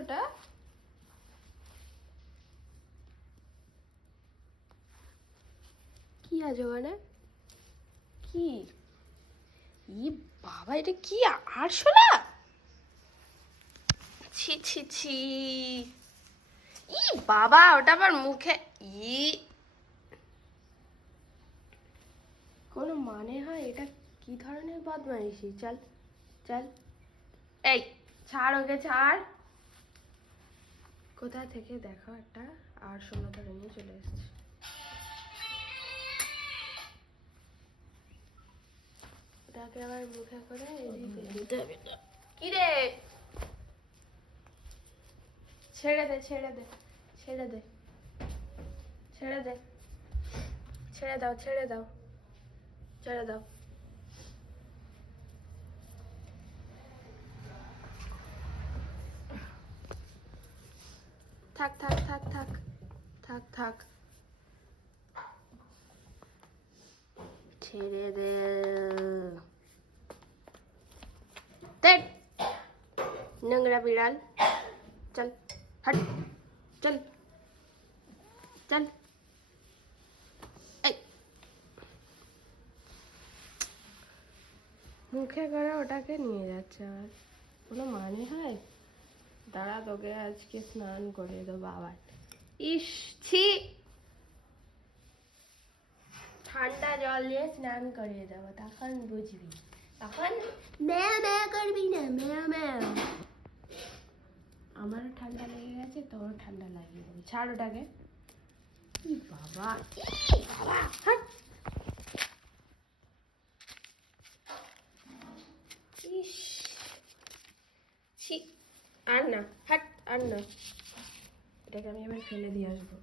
ওটা? কি আছে ওখানে? কি? ই বাবা, এটা কি আরশোলা? ছি ছি ছি। ই বাবা, ওটা আবার মুখে। ই কোনো মানে হয়? এটা কি ধরনের বদমাইশি? চল চল, এই ছাড় ওকে, ছাড়। কোথা থেকে দেখো একটা আরশোলা ধরে নিয়ে চলে এসেছে। ওটাকে আবার মুখে করে এদিকে দিতে হবে না। কি রে? ছেড়ে দে, ছেড়ে দে, ছেড়ে দে, ছেড়ে দে, ছেড়ে দাও, ছেড়ে দাও, ছেড়ে দাও। থাক থাক থাক থাক থাক থাক, ছেড়ে দে। দেখ, নোংরা বিড়াল, চল হট, চল চল। এই মুখে করে ওটাকে নিয়ে যাচ্ছে, আর কোনো মানে হয়? দাঁড়া, তোকে আজকে স্নান করে দেবো আবার। ইস ছি, ঠান্ডা জল দিয়ে স্নান করিয়ে দেবো, তখন বুঝবি। তখন ম্যাও ম্যাও করবি না, ম্যাও ম্যাও। আমারও ঠান্ডা লেগে গেছে, তোরও ঠান্ডা লাগিয়ে দেবো। ছাড় ওটাকে। ই বাবা, ই বাবা, হাট। ইস ছি, আর না, হাট, আর না। এটাকে আমি এবার ফেলে দিয়ে আসবো।